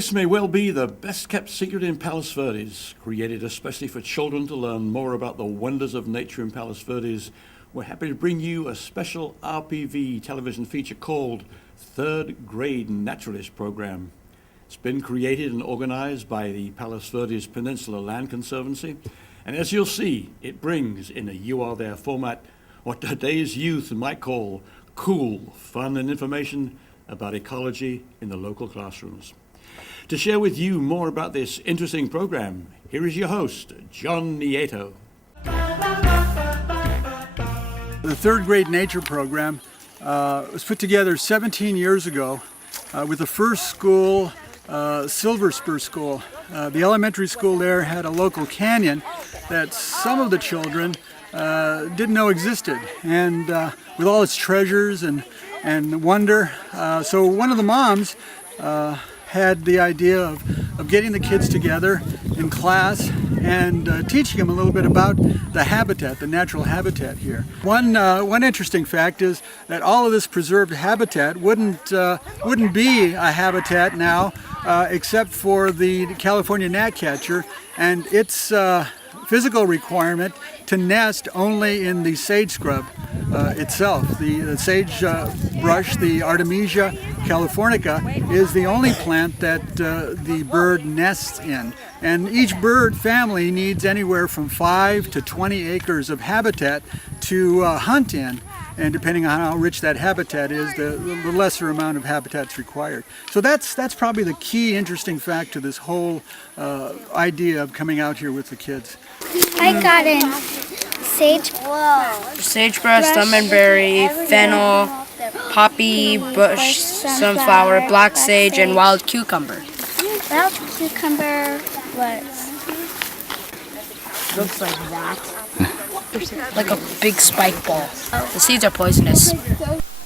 This may well be the best-kept secret in Palos Verdes, created especially for children to learn more about the wonders of nature in Palos Verdes. We're happy to bring you a special RPV television feature called Third Grade Naturalist Program. It's been created and organized by the Palos Verdes Peninsula Land Conservancy, and as you'll see, it brings in a You Are There format what today's youth might call cool fun and information about ecology in the local classrooms. To share with you more about this interesting program, here is your host, John Nieto. The Third Grade Nature Program was put together 17 years ago with the first school, Silver Spur School. The elementary school there had a local canyon that some of the children didn't know existed, and with all its treasures and wonder. So one of the moms had the idea of getting the kids together in class and teaching them a little bit about the habitat, the natural habitat here. One interesting fact is that all of this preserved habitat wouldn't be a habitat now except for the California gnatcatcher and its physical requirement to nest only in the sage scrub itself. The sage brush, the Artemisia californica, is the only plant that the bird nests in. And each bird family needs anywhere from 5 to 20 acres of habitat to hunt in. And depending on how rich that habitat is, the lesser amount of habitat's required. So that's probably the key interesting fact to this whole idea of coming out here with the kids. I got in sagebrush, lemonberry, fennel, poppy, bush, sunflower, black sage, and wild cucumber. Wild cucumber Looks like that. Like a big spike ball. The seeds are poisonous.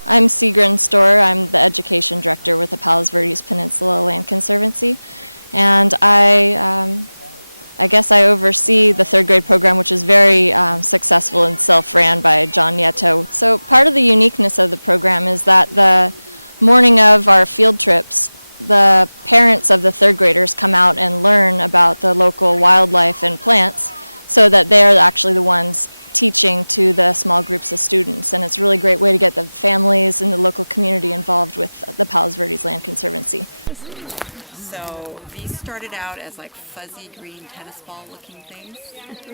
I'm Sigrid Storer. I'm the education director with the Palos Verdes Peninsula Land Conservancy, and I guess I oversee the third grade program, which is very successful and self-ran by John Nieto. So part of the uniqueness of the program is that the morning of our field trips, the parents of the third graders come out and learn about the local wildlife and plants so that they're actually the ones teaching to the small groups of students. And it's a really great way to get the families and the local community involved with the Palos Verdes Land Conservancy. So these started out as like fuzzy green tennis ball looking things.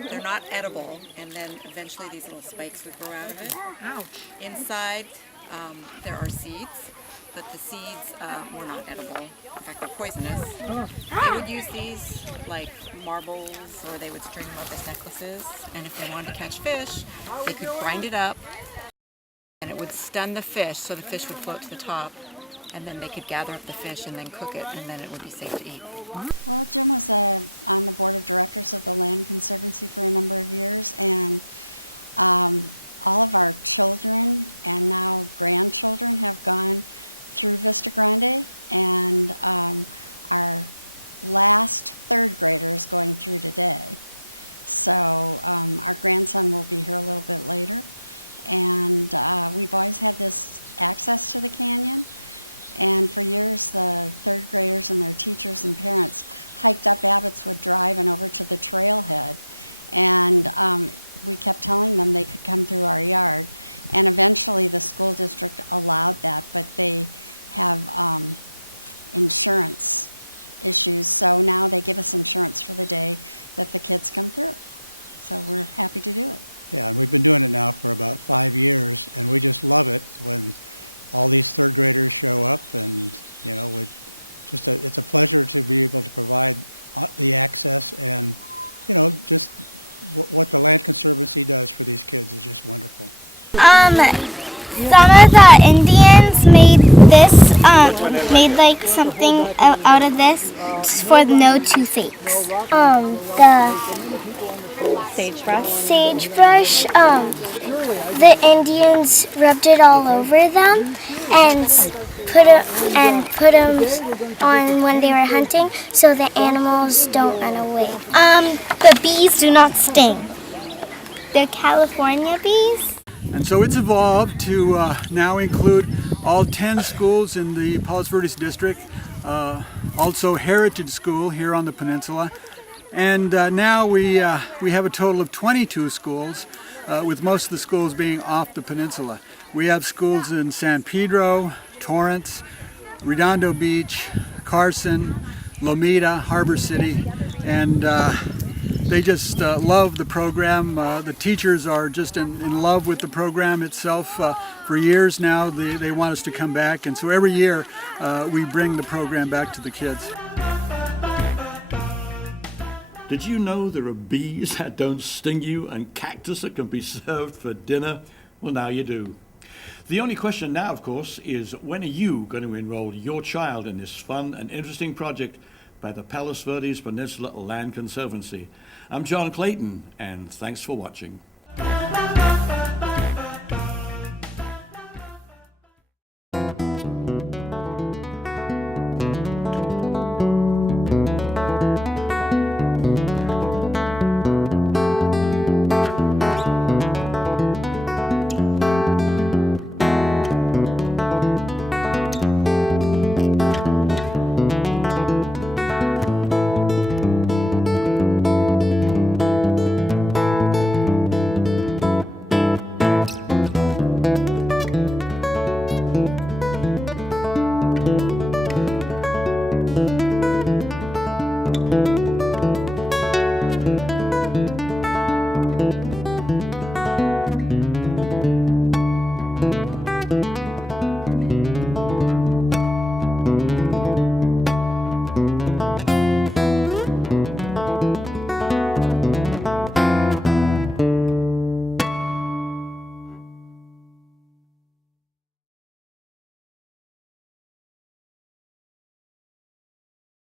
They're not edible, and then eventually these little spikes would grow out of it. Ouch. Inside there are seeds, but the seeds were not edible. In fact, they're poisonous. They would use these like marbles, or they would string them up as necklaces, and if they wanted to catch fish, they could grind it up, and it would stun the fish, so the fish would float to the top, and then they could gather up the fish and then cook it, and then it would be safe to eat. Well, Jim was on the board of directors of the Land Conservancy for a number of years, and all of our children and now grandchildren have gone through Vista Grande, and our last third grader is going through today. So our grandson will be here a little bit later, and we've always had this access to the canyon. And for years, the third graders and their teachers and parents hiked up Abbotswood Drive and over to the trailhead. And we kept telling them they could come through our yard. And eventually the school district allowed that, but they have insurance issues. So now they give us insurance for the day that the kids come through. So we're happy to do it. Yeah, and we've been doing it now for about 5 years, and we just love it when all these third graders show up, and it's a pleasure to be able to provide the access, and just what the Land Conservancy does for these kids is just wonderful. Some of the Indians made this, made like something out of this for no toothaches. The sagebrush, the Indians rubbed it all over them and put them on when they were hunting so the animals don't run away. The bees do not sting. They're California bees. And so it's evolved to now include all 10 schools in the Palos Verdes district, also Heritage School here on the peninsula. And now we have a total of 22 schools, with most of the schools being off the peninsula. We have schools in San Pedro, Torrance, Redondo Beach, Carson, Lomita, Harbor City, and they just love the program. The teachers are just in love with the program itself. For years now, they want us to come back, and so every year we bring the program back to the kids. Did you know there are bees that don't sting you and cactus that can be served for dinner? Well, now you do. The only question now, of course, is when are you going to enroll your child in this fun and interesting project by the Palos Verdes Peninsula Land Conservancy? I'm John Clayton, and thanks for watching.